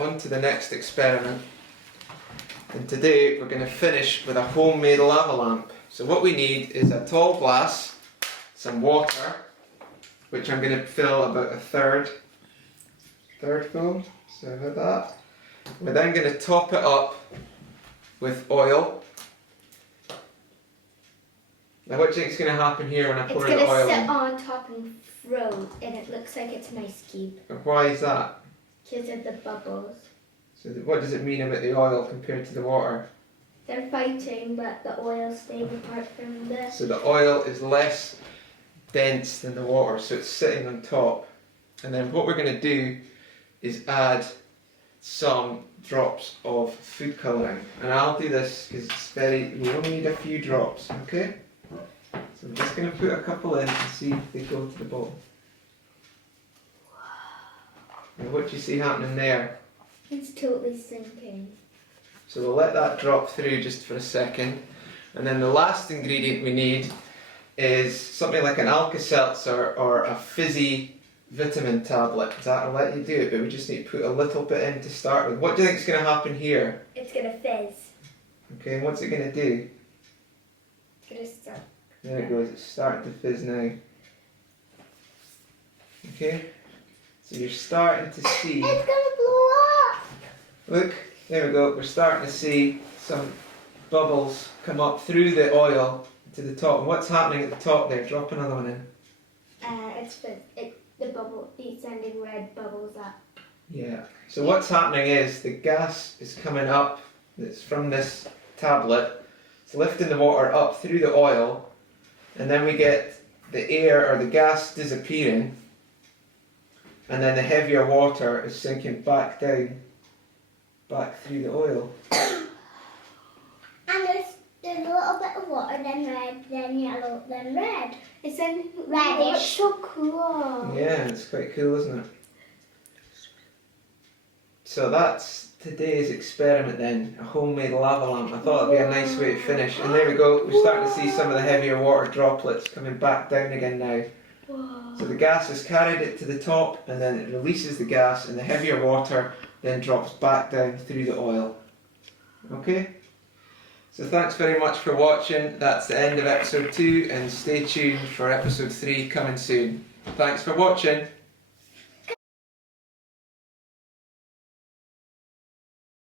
on to the next experiment. And today we're going to finish with a homemade lava lamp. So what we need is a tall glass, some water, which I'm going to fill about a third full, so about that. We're then going to top it up with oil. Now what do you think is going to happen here when I pour the oil in? It's going to sit on top and float, and it looks like it's an ice cube. Why is that? Because of the bubbles. So what does it mean about the oil compared to the water? They're fighting, but the oil stays apart from the... So the oil is less dense than the water, so it's sitting on top. And then what we're going to do is add some drops of food colouring. And I'll do this because we only need a few drops, okay? So I'm just going to put a couple in and see if they go to the bottom. Now what do you see happening there? It's totally sinking. So we'll let that drop through just for a second. And then the last ingredient we need is something like an alka-seltzer or a fizzy vitamin tablet. That'll let you do it, but we just need to put a little bit in to start with. What do you think is going to happen here? It's going to fizz. Okay, and what's it going to do? It's going to start. There it goes, it's starting to fizz now. Okay, so you're starting to see... It's going to blow up! Look, there we go, we're starting to see some bubbles come up through the oil to the top. And what's happening at the top there? Drop another one in. It's sending red bubbles up. Yeah, so what's happening is the gas is coming up, that's from this tablet, it's lifting the water up through the oil, and then we get the air or the gas disappearing, and then the heavier water is sinking back down, back through the oil. And there's a little bit of water, then red, then yellow, then red. It's then reddish. It's so cool. Yeah, it's quite cool, isn't it? So that's today's experiment then, a homemade lava lamp. I thought it'd be a nice way to finish. And there we go, we're starting to see some of the heavier water droplets coming back down again now. Whoa. So the gas has carried it to the top, and then it releases the gas, and the heavier water then drops back down through the oil. Okay? So thanks very much for watching. That's the end of episode 2, and stay tuned for episode 3 coming soon. Thanks for watching.